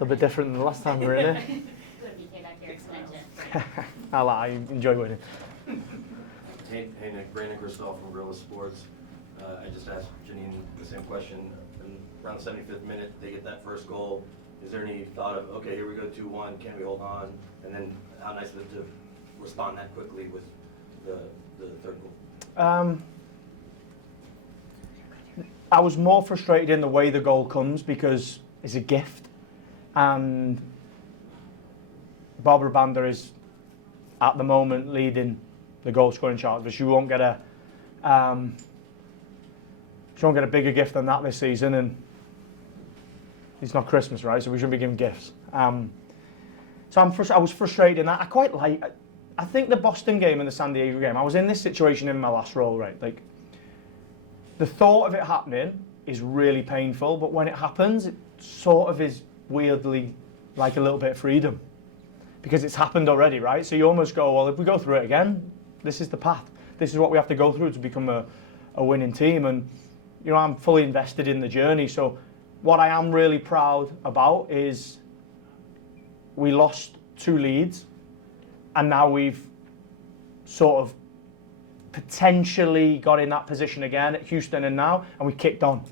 little bit different than the last time we were in it. I enjoy winning. Hey Nick, Brandon Christoph from Gorilla Sports. I just asked Janine the same question. And around the 75th minute, they get that first goal. Is there any thought of, okay, here we go, 2-1, can we hold on? And then how nice of it to respond that quickly with the third goal? I was more frustrated in the way the goal comes because it's a gift. And Barbara Banda is, at the moment, leading the goal scoring charts, but she won't get a bigger gift than that this season, and it's not Christmas, right? So we shouldn't be giving gifts. So I was frustrated in that. I think the Boston game and the San Diego game, I was in this situation in my last role, right? Like, the thought of it happening is really painful, but when it happens, it sort of is weirdly like a little bit of freedom because it's happened already, right? So you almost go, well, if we go through it again, this is the path. This is what we have to go through to become a winning team. And, you know, I'm fully invested in the journey. So what I am really proud about is we lost 2 leads and now we've sort of potentially got in that position again at Houston and we kicked on.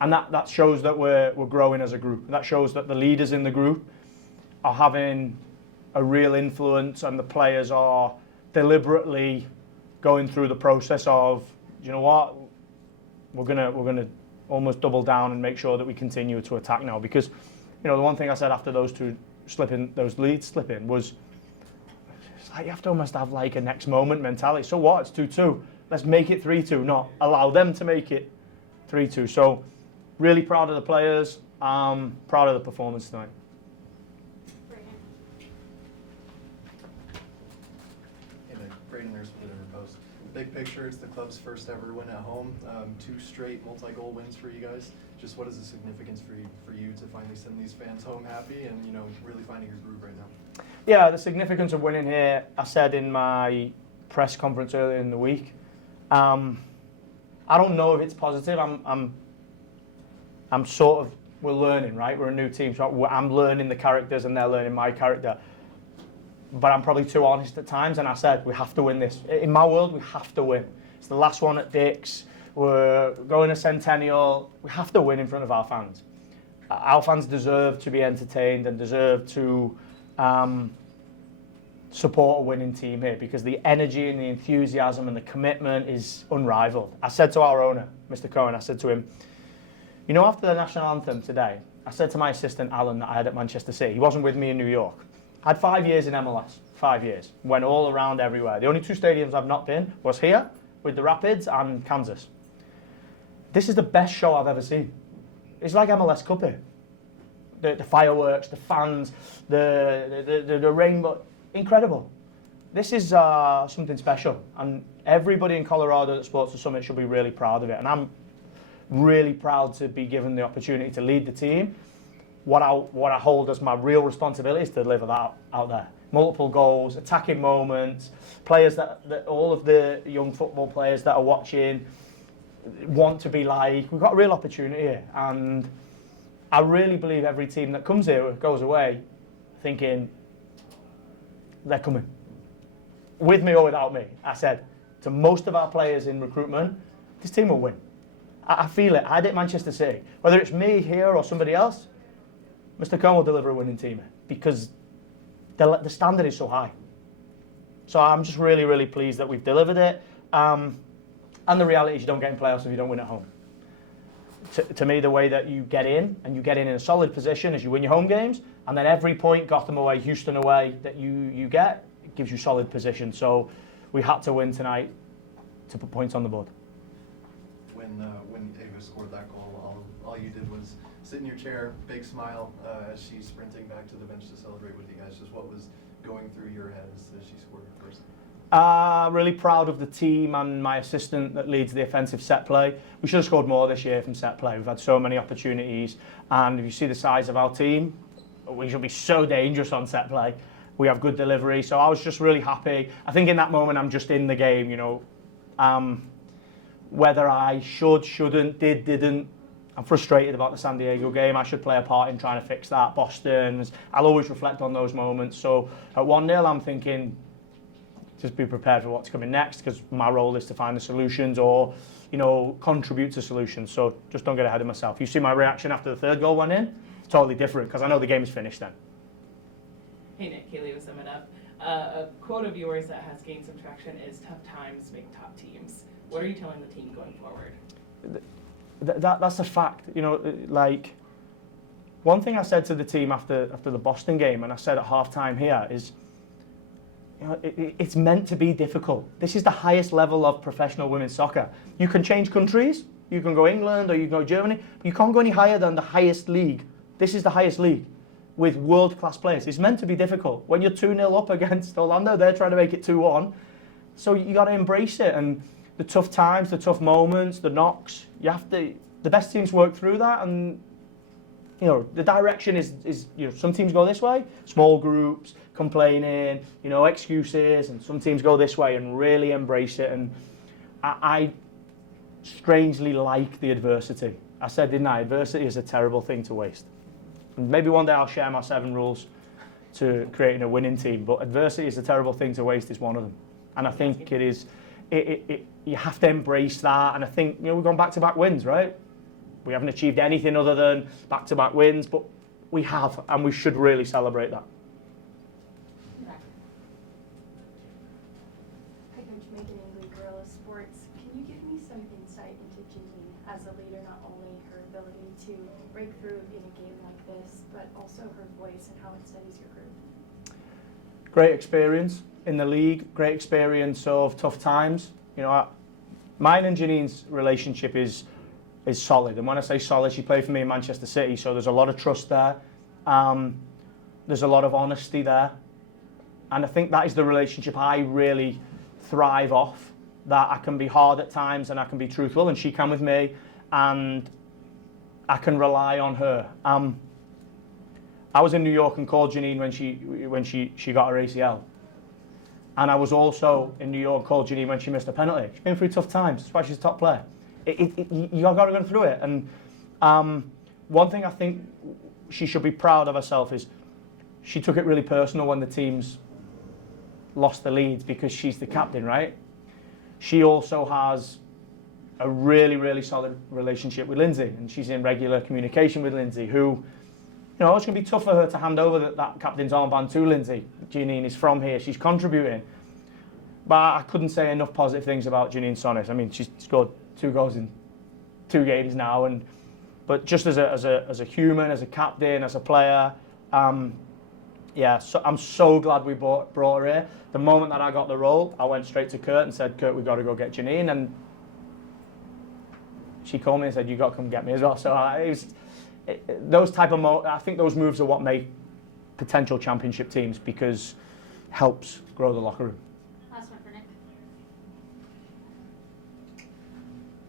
And that shows that we're growing as a group. That shows that the leaders in the group are having a real influence and the players are deliberately going through the process of, you know what, we're gonna almost double down and make sure that we continue to attack now. Because, you know, the one thing I said after those leads slip in was, it's like you have to almost have like a next moment mentality. So what? It's 2-2. Let's make it 3-2, not allow them to make it 3-2. So really proud of the players. Proud of the performance tonight. Big picture, it's the club's first ever win at home. 2 straight multi-goal wins for you guys. Just what is the significance for you to finally send these fans home happy and, you know, really finding your groove right now? Yeah, the significance of winning here, I said in my press conference earlier in the week. I don't know if it's positive. I'm sort of, we're learning, right? We're a new team, so I'm learning the characters and they're learning my character. But I'm probably too honest at times, and I said, we have to win this. In my world, we have to win. It's the last one at Dick's. We're going to Centennial. We have to win in front of our fans. Our fans deserve to be entertained and deserve to support a winning team here because the energy and the enthusiasm and the commitment is unrivaled. I said to our owner, Mr. Cohen, I said to him, you know, after the national anthem today, I said to my assistant, Alan, that I had at Manchester City, he wasn't with me in New York. I had 5 years in MLS, 5 years. Went all around everywhere. The only 2 stadiums I've not been was here with the Rapids and Kansas. This is the best show I've ever seen. It's like MLS Cup here. The fireworks, the fans, the rainbow, incredible. This is something special, and everybody in Colorado that supports the Summit should be really proud of it. And I'm really proud to be given the opportunity to lead the team. What I hold as my real responsibility is to deliver that out there. Multiple goals, attacking moments, players that all of the young football players that are watching want to be like. We've got a real opportunity here, and I really believe every team that comes here goes away thinking they're coming. With me or without me. I said to most of our players in recruitment, this team will win. I feel it. I had it at Manchester City. Whether it's me here or somebody else, Mr. Cohen will deliver a winning team because the standard is so high. So I'm just really, really pleased that we've delivered it. And the reality is you don't get in playoffs if you don't win at home. To me, the way that you get in, and you get in a solid position, is you win your home games, and then every point, Gotham away, Houston away, that you get, it gives you solid position. So we had to win tonight to put points on the board. When Ava scored that goal, all you did was sit in your chair, big smile as she's sprinting back to the bench to celebrate with you guys. Just what was going through your head as she scored her first? Really proud of the team and my assistant that leads the offensive set play. We should have scored more this year from set play. We've had so many opportunities, and if you see the size of our team, we should be so dangerous on set play. We have good delivery, so I was just really happy. I think in that moment I'm just in the game, you know. Whether I should, shouldn't, didn't, I'm frustrated about the San Diego game. I should play a part in trying to fix that. Boston's, I'll always reflect on those moments. So at 1-0, I'm thinking, just be prepared for what's coming next, because my role is to find the solutions or, contribute to solutions. So just don't get ahead of myself. You see my reaction after the third goal went in? It's totally different, because I know the game is finished then. Hey Nick, Kaylee to sum it up. A quote of yours that has gained some traction is tough times make top teams. What are you telling the team going forward? That's a fact. One thing I said to the team after the Boston game, and I said at half-time here, is it's meant to be difficult. This is the highest level of professional women's soccer. You can change countries, you can go England or you can go Germany, but you can't go any higher than the highest league. This is the highest league with world-class players. It's meant to be difficult. When you're 2-0 up against Orlando, they're trying to make it 2-1. So you got to embrace it, and the tough times, the tough moments, the knocks, the best teams work through that, and the direction is some teams go this way, small groups, complaining, excuses, and some teams go this way and really embrace it. And I strangely like the adversity. I said, didn't I? Adversity is a terrible thing to waste. And maybe one day I'll share my 7 rules to creating a winning team, but adversity is a terrible thing to waste is one of them. And I think it is, you have to embrace that. And I think, we've gone back-to-back wins, right? We haven't achieved anything other than back-to-back wins, but we have, and we should really celebrate that. Hi, Coach Megan Ingley, Gorilla Sports. Can you give me some insight into Janine as a leader, not only her ability to break through in a game like this, but also her voice and how it steadies your group? Great experience in the league, great experience of tough times. Mine and Janine's relationship is solid. And when I say solid, she played for me in Manchester City, so there's a lot of trust there. There's a lot of honesty there. And I think that is the relationship I really thrive off, that I can be hard at times and I can be truthful, and she can with me, and I can rely on her. I was in New York and called Janine when she got her ACL. And I was also in New York and called Janine when she missed a penalty. She's been through tough times. That's why she's a top player. You got to go through it. And one thing I think she should be proud of herself is she took it really personal when the teams lost the leads, because she's the captain, right? She also has a really, really solid relationship with Lindsay, and she's in regular communication with Lindsay, who, it's going to be tough for her to hand over that captain's armband to Lindsay. Janine is from here, she's contributing. But I couldn't say enough positive things about Janine Sonis. I mean, she's scored 2 goals in 2 games now, but just as a human, as a captain, as a player, so I'm so glad we brought her here. The moment that I got the role, I went straight to Kurt and said, Kurt, we've got to go get Janine, and she called me and said, you got to come get me as well. So those type of I think those moves are what make potential championship teams, because helps grow the locker room. Last one for Nick.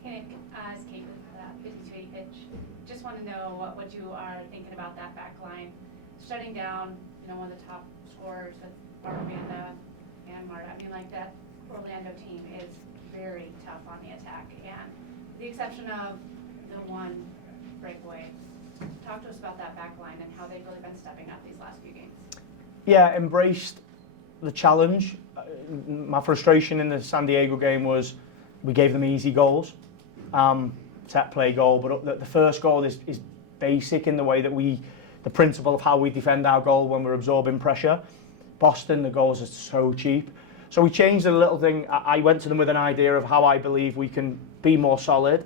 Hey Nick, it's Kate with 5280 Pitch. Just want to know what you are thinking about that back line. Shutting down, one of the top scorers with Amanda and Marta. I mean, that Orlando team is very tough on the attack, and with the exception of the one breakaway. Talk to us about that back line and how they've really been stepping up these last few games. Yeah, embraced the challenge. My frustration in the San Diego game was we gave them easy goals, set play goal, but the first goal is basic in the way that the principle of how we defend our goal when we're absorbing pressure. Boston, the goals are so cheap. So we changed a little thing. I went to them with an idea of how I believe we can be more solid.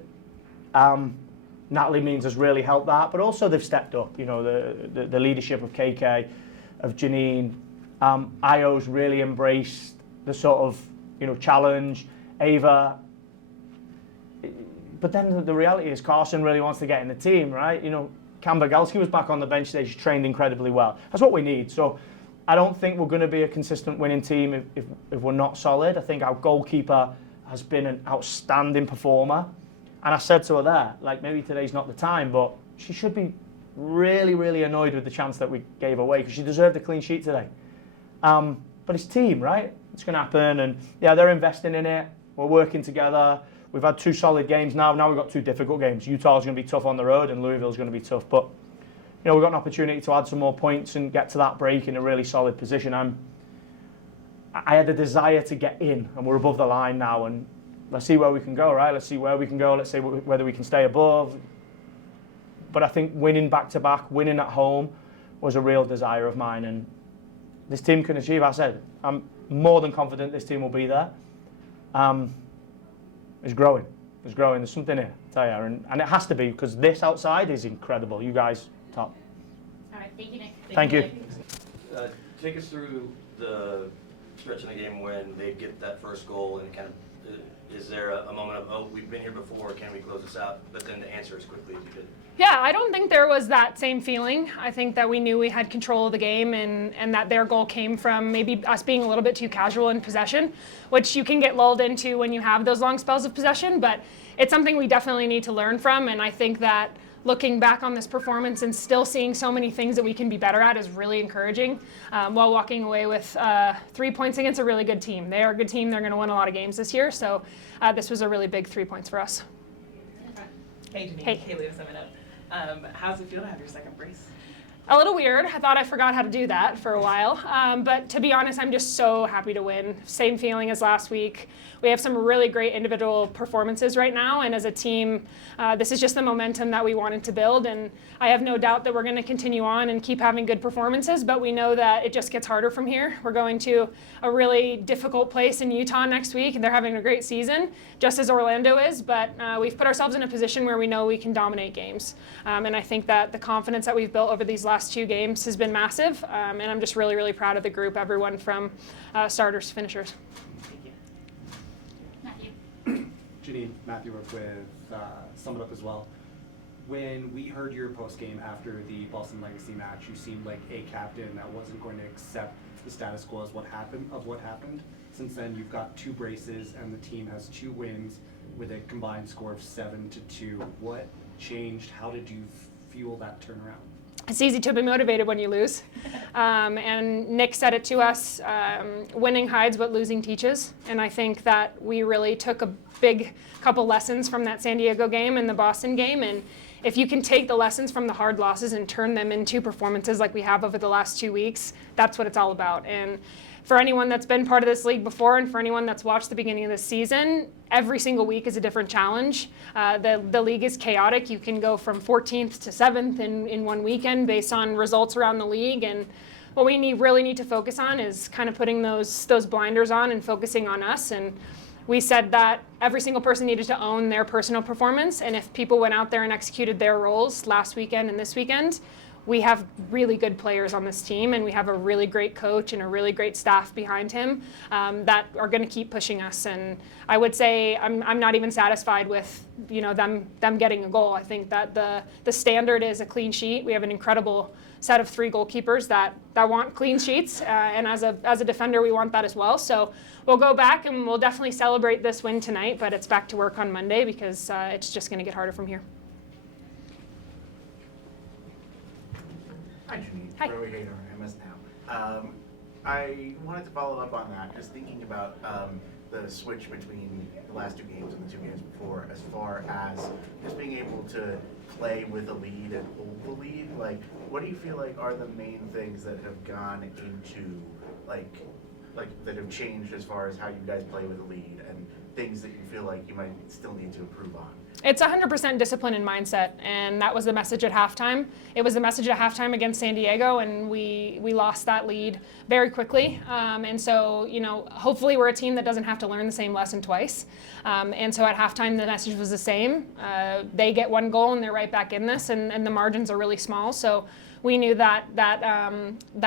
Natalie Means has really helped that, but also they've stepped up. The leadership of KK, of Janine, Io's really embraced the sort of challenge. Ava, but then the reality is Carson really wants to get in the team, right? Cam Bagalski was back on the bench today. She trained incredibly well. That's what we need. So I don't think we're going to be a consistent winning team if we're not solid. I think our goalkeeper has been an outstanding performer. And I said to her there, maybe today's not the time, but she should be really, really annoyed with the chance that we gave away, because she deserved a clean sheet today. But it's team, right? It's going to happen. And yeah, they're investing in it. We're working together. we've had 2 solid games now. Now we've got 2 difficult games. Utah's going to be tough on the road and Louisville's going to be tough. But, we've got an opportunity to add some more points and get to that break in a really solid position. I had a desire to get in, and we're above the line now. And let's see where we can go, right? Let's see where we can go. Let's see whether we can stay above. But I think winning back-to-back, winning at home was a real desire of mine. And this team can achieve. I said, I'm more than confident this team will be there. It's growing. It's growing. There's something here, I tell you. And it has to be, because this outside is incredible. You guys, top. All right, thank you, Nick. Thank you. Take us through the stretch in the game when they get that first goal and kind of, is there a moment of, oh, we've been here before, can we close this out? But then to answer as quickly as you did. Yeah, I don't think there was that same feeling. I think that we knew we had control of the game and that their goal came from maybe us being a little bit too casual in possession, which you can get lulled into when you have those long spells of possession, but it's something we definitely need to learn from, and I think that looking back on this performance and still seeing so many things that we can be better at is really encouraging, while walking away with 3 points against a really good team. They are a good team. They're going to win a lot of games this year, so this was a really big 3 points for us. Hey, Janine, Hey. Kaylee with Summit Up. How's it feel to have your second brace? A little weird. I thought I forgot how to do that for a while. But to be honest, I'm just so happy to win. Same feeling as last week. We have some really great individual performances right now, and as a team, this is just the momentum that we wanted to build, and I have no doubt that we're going to continue on and keep having good performances, but we know that it just gets harder from here. We're going to a really difficult place in Utah next week, and they're having a great season, just as Orlando is, but we've put ourselves in a position where we know we can dominate games, and I think that the confidence that we've built over these last 2 games has been massive, and I'm just really, really proud of the group, everyone from starters to finishers. Matthew. Janine, Matthew worked with Summit Up as well. When we heard your post game after the Boston Legacy match, you seemed like a captain that wasn't going to accept the status quo as what happened. Since then, you've got 2 braces, and the team has 2 wins with a combined score of 7-2. What changed? How did you fuel that turnaround? It's easy to be motivated when you lose. And Nick said it to us, winning hides what losing teaches. And I think that we really took a big couple lessons from that San Diego game and the Boston game. And if you can take the lessons from the hard losses and turn them into performances like we have over the last 2 weeks, that's what it's all about. And for anyone that's been part of this league before and for anyone that's watched the beginning of this season, every single week is a different challenge. The league is chaotic. You can go from 14th to 7th in one weekend based on results around the league. And what we really need to focus on is kind of putting those blinders on and focusing on us. And we said that every single person needed to own their personal performance. And if people went out there and executed their roles last weekend and this weekend, we have really good players on this team, and we have a really great coach and a really great staff behind him that are going to keep pushing us. And I would say I'm not even satisfied with them getting a goal. I think that the standard is a clean sheet. We have an incredible set of 3 goalkeepers that want clean sheets, and as a defender, we want that as well. So we'll go back and we'll definitely celebrate this win tonight, but it's back to work on Monday because it's just going to get harder from here. Hi, Janine. Hi. Where are we going to MS now? I wanted to follow up on that, just thinking about the switch between the last 2 games and the 2 games before, as far as just being able to play with a lead and hold the lead. Like, what do you feel like are the main things that have gone into, like that have changed as far as how you guys play with a lead, and things that you feel like you might still need to improve on? It's 100% discipline and mindset, and that was the message at halftime. It was the message at halftime against San Diego, and we lost that lead very quickly. And so, hopefully we're a team that doesn't have to learn the same lesson twice. And so at halftime, the message was the same. They get 1 goal, and they're right back in this, and the margins are really small. So we knew that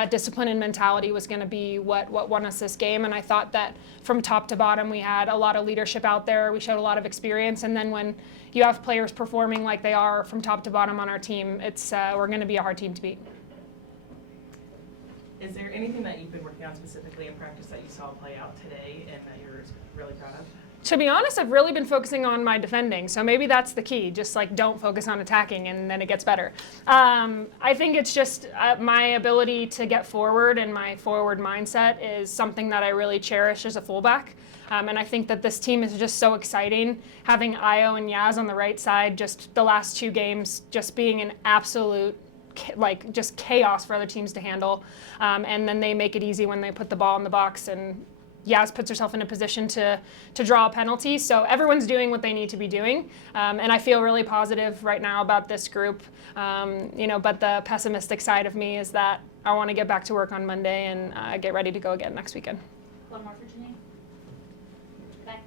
discipline and mentality was going to be what won us this game. And I thought that from top to bottom, we had a lot of leadership out there. We showed a lot of experience. And then when you have players performing like they are from top to bottom on our team, we're going to be a hard team to beat. Is there anything that you've been working on specifically in practice that you saw play out today and that you're really proud of? To be honest, I've really been focusing on my defending, so maybe that's the key. Just don't focus on attacking, and then it gets better. I think it's just my ability to get forward, and my forward mindset is something that I really cherish as a fullback. And I think that this team is just so exciting. Having Io and Yaz on the right side, just the last 2 games, just being an absolute just chaos for other teams to handle. And then they make it easy when they put the ball in the box, and Yaz puts herself in a position to draw a penalty. So everyone's doing what they need to be doing. And I feel really positive right now about this group. But the pessimistic side of me is that I want to get back to work on Monday and get ready to go again next weekend. One more for Janine. Back.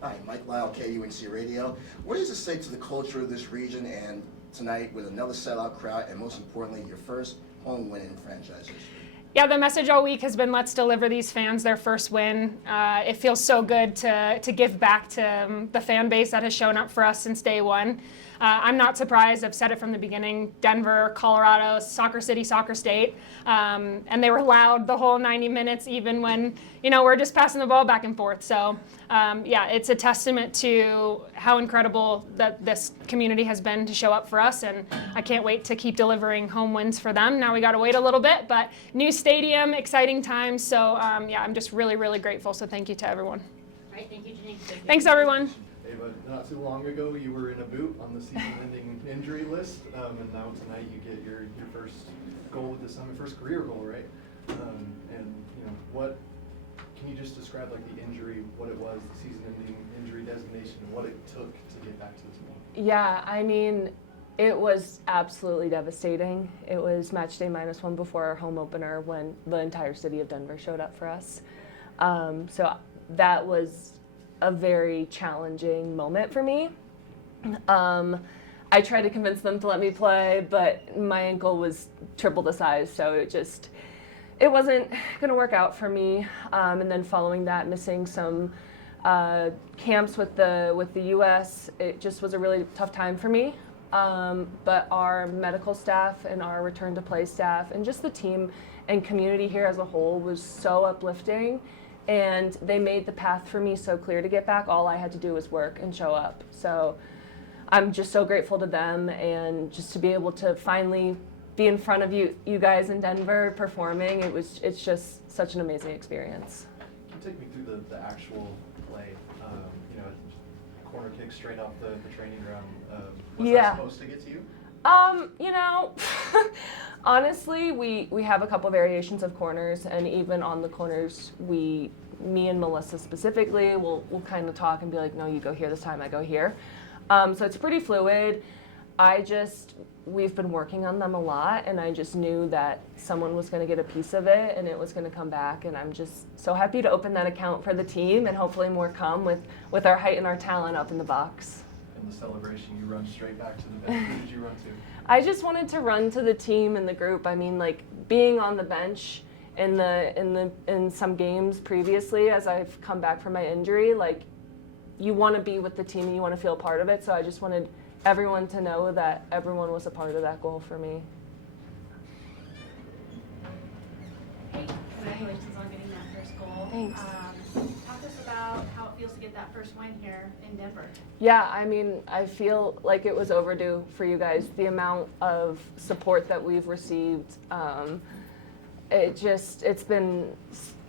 Hi, Mike Lyle, KUNC Radio. What does it say to the culture of this region and tonight with another sellout crowd and most importantly, your first home win in franchise history? Yeah, the message all week has been let's deliver these fans their first win. It feels so good to give back to the fan base that has shown up for us since day one. I'm not surprised. I've said it from the beginning. Denver, Colorado, Soccer City, Soccer State. And they were loud the whole 90 minutes, even when, we're just passing the ball back and forth. So, it's a testament to how incredible that this community has been to show up for us. And I can't wait to keep delivering home wins for them. Now we got to wait a little bit, but new stadium, exciting times. So, I'm just really, really grateful. So thank you to everyone. All right, thank you, Janine. Thanks, everyone. Ava, not too long ago, you were in a boot on the season-ending injury list, and now tonight you get your first goal with the Summit, first career goal, right? What can you just describe like the injury, what it was, the season-ending injury designation, and what it took to get back to this point? Yeah, I mean, it was absolutely devastating. It was match day -1 before our home opener when the entire city of Denver showed up for us. So that was a very challenging moment for me. I tried to convince them to let me play, but my ankle was triple the size, so it wasn't going to work out for me. And then following that, missing some camps with the U.S., it just was a really tough time for me. But our medical staff and our return to play staff and just the team and community here as a whole was so uplifting. And they made the path for me so clear to get back. All I had to do was work and show up. So I'm just so grateful to them, and just to be able to finally be in front of you guys in Denver performing. It's just such an amazing experience. Can you take me through the actual play? Corner kick straight off the training ground. Was that supposed to get to you? Honestly, we have a couple variations of corners, and even on the corners, me and Melissa specifically will kind of talk and be like, no, you go here this time, I go here. So it's pretty fluid. We've been working on them a lot, and I just knew that someone was going to get a piece of it, and it was going to come back, and I'm just so happy to open that account for the team, and hopefully more come with our height and our talent up in the box. In the celebration, you run straight back to the bench. Who did you run to? I just wanted to run to the team and the group. I mean, like being on the bench in some games previously, as I've come back from my injury, like you want to be with the team and you want to feel part of it. So I just wanted everyone to know that everyone was a part of that goal for me. Hey, congratulations on getting that first goal. Thanks. Talk to us about how it feels to get that first win here in Denver. Yeah, I mean, I feel like it was overdue for you guys. The amount of support that we've received, it's been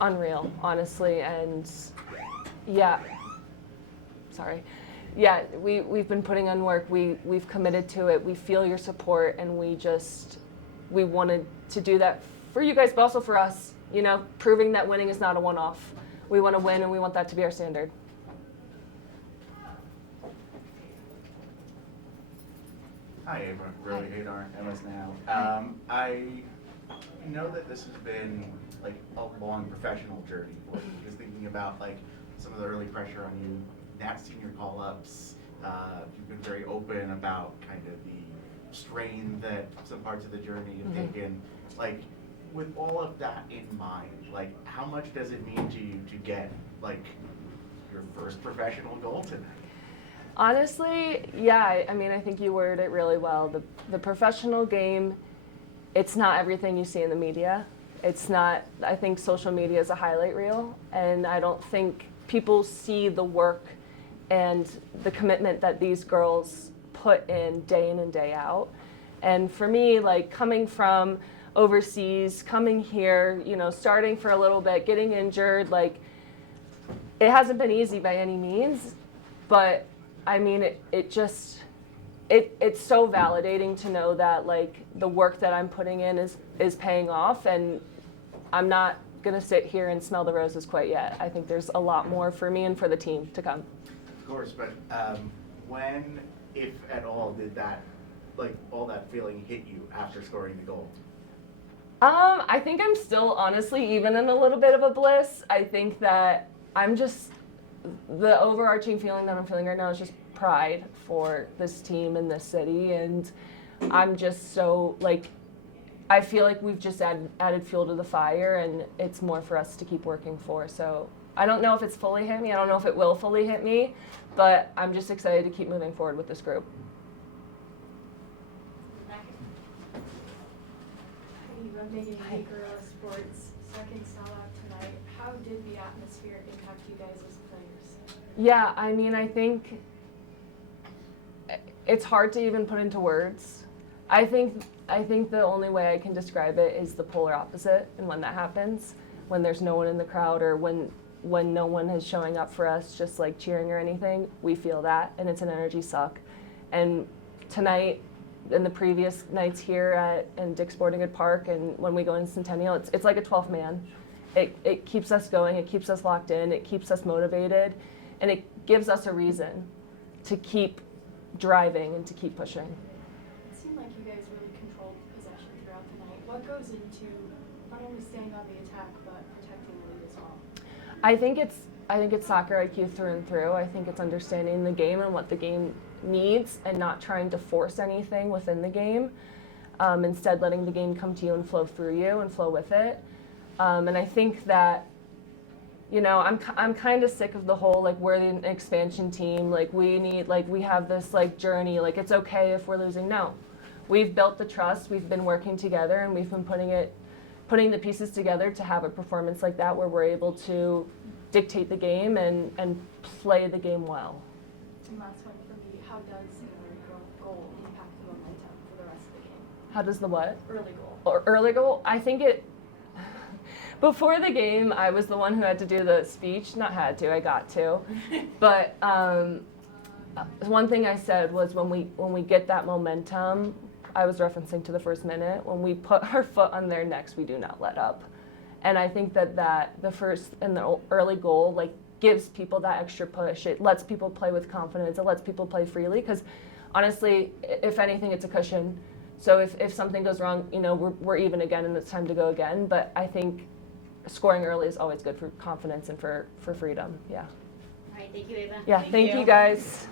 unreal, honestly. And yeah, we've been putting in work. We've committed to it. We feel your support, and we wanted to do that for you guys, but also for us. Proving that winning is not a one-off. We want to win, and we want that to be our standard. Hi, Ava. Really Hadar, MS Now. I know that this has been like a long professional journey for you. Just thinking about like some of the early pressure on you, Nat senior call-ups. You've been very open about kind of the strain that some parts of the journey have taken. Like, with all of that in mind, like how much does it mean to you to get like your first professional goal tonight? Honestly, yeah, I mean, I think you worded it really well. The professional game, it's not everything you see in the media. It's not, I think social media is a highlight reel, and I don't think people see the work and the commitment that these girls put in and day out. And for me, like coming from overseas, coming here, you know, starting for a little bit, getting injured, like, it hasn't been easy by any means, but I mean, it's so validating to know that, like, the work that I'm putting in is paying off, and I'm not gonna sit here and smell the roses quite yet. I think there's a lot more for me and for the team to come. Of course, but when, if at all, did that, like, all that feeling hit you after scoring the goal? I think I'm still honestly even in a little bit of a bliss. I think that I'm just, the overarching feeling that I'm feeling right now is just pride for this team and this city, and I'm just so, like, I feel like we've just added fuel to the fire, and it's more for us to keep working for. So I don't know if it's fully hit me. I don't know if it will fully hit me, but I'm just excited to keep moving forward with this group. Megan, Gorilla Sports, second sellout tonight. How did the atmosphere impact you guys as players? Yeah, I mean, I think it's hard to even put into words. I think the only way I can describe it is the polar opposite, and when that happens, when there's no one in the crowd, or when no one is showing up for us, just like cheering or anything, we feel that, and it's an energy suck. And tonight, and the previous nights here in Dick's Sporting Good Park, and when we go in Centennial, it's like a 12th man. It keeps us going, it keeps us locked in, it keeps us motivated, and it gives us a reason to keep driving and to keep pushing. It seemed like you guys really controlled possession throughout the night. What goes into not only staying on the attack, but protecting the lead as well? I think it's soccer IQ through and through. I think it's understanding the game and what the game needs, and not trying to force anything within the game. Instead, letting the game come to you and flow through you and flow with it. And I think that, you know, I'm kind of sick of the whole, like, we're the expansion team, like, we have this, like, journey, like, it's okay if we're losing. No, we've built the trust, we've been working together, and we've been putting the pieces together to have a performance like that, where we're able to dictate the game and play the game well. And last one for me, how does the goal impact the momentum for the rest of the game? How does the what? Early goal. Or early goal? I think before the game, I was the one who had to do the speech. Not had to, I got to. But one thing I said was, when we get that momentum, I was referencing to the first minute, when we put our foot on their necks, we do not let up. And I think that the first and the early goal, like, gives people that extra push. It lets people play with confidence. It lets people play freely, because honestly, if anything, it's a cushion. So if something goes wrong, you know, we're even again, and it's time to go again. But I think scoring early is always good for confidence and for freedom. Yeah. All right, thank you, Ava. Yeah, thank you guys.